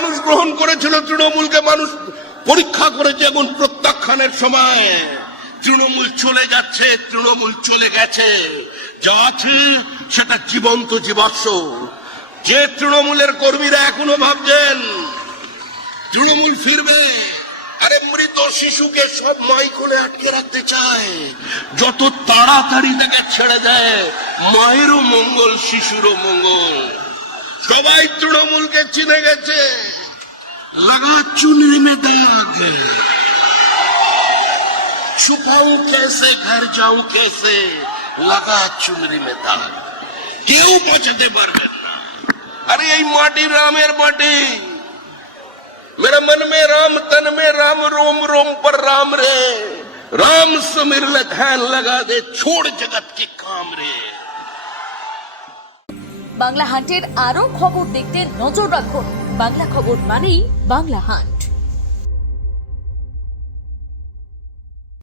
মানুষ গ্রহণ করেছিল, তৃণমূলকে মানুষ পরীক্ষা করেছে। এখন প্রত্যাখ্যানের সময়। তৃণমূল চলে যাচ্ছে, তৃণমূল চলে গেছে, যা আছে সেটা জীবন্ত জীবাশ্ম। যে তৃণমূলের কর্মীরা এখনো ভাবছেন তৃণমূল ফিরবে, আরে মৃত শিশুকে সব মাইকোলে আটকে রাখতে চায়। যত তাড়াতাড়ি তাকে ছেড়ে দেয়, মায়েরও মঙ্গল, শিশুরও মঙ্গল। সবাই তৃণমূলকে চিনে গেছে। লাগা চুনরি মে দাগ, छुपाऊं कैसे घर जाऊं कैसे, লাগা চুনরি মে দাগ। কেউ বাঁচাতে পারবে না। আরে এই মাটি রামের মাটি। मेरा मन में राम, तन में राम, रोम रोम पर राम रे। राम समीर ले ध्यान लगा दे, छोड़ जगत के काम रे। বাংলা হান্টের আরো খবর দেখতে নজর রাখুন। বাংলা খবর মানেই বাংলা হান্ট।